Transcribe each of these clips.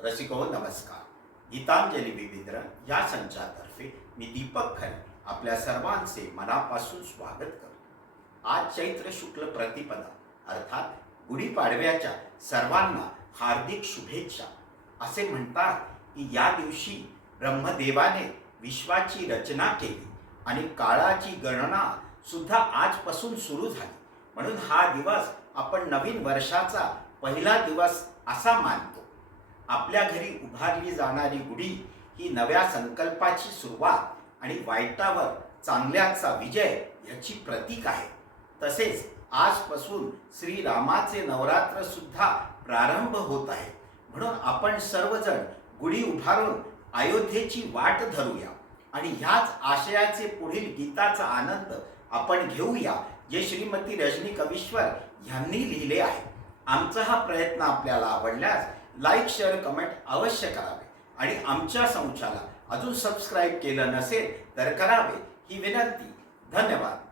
रसिको नमस्कार. गीतांजली विविधरण या संचातर्फे मी दीपक खरे आपल्या सर्वांचे मनापासून स्वागत करतो. आज चैत्र शुक्ल प्रतिपदा अर्थात गुढीपाडव्याच्या सर्वांना हार्दिक शुभेच्छा. असे म्हणतात की या दिवशी ब्रह्मदेवाने विश्वाची रचना केली आणि काळाची गणना सुद्धा आजपासून सुरू झाली. म्हणून हा दिवस आपण नवीन वर्षाचा पहिला दिवस असा मानतो. आपल्या घरी उभारली जाणारी गुढी ही नव्या संकल्पाची सुरुवात आणि वाईटावर चांगल्याचा विजय याची प्रतीक आहे. तसेच आजपासून श्रीरामाचे नवरात्र सुद्धा प्रारंभ होत आहे. म्हणून आपण सर्वजण गुढी उभारून अयोध्येची वाट धरूया आणि ह्याच आशयाचे पुढील गीताचा आनंद आपण घेऊया जे श्रीमती रजनी कवीश्वर यांनी लिहिले आहे. आमचा हा प्रयत्न आपल्याला आवडल्यास लाईक शेअर कमेंट अवश्य करावे. आणि आमच्या संचाला अजून सबस्क्राईब केलं नसेल तर करावे ही विनंती. धन्यवाद.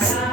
Yes.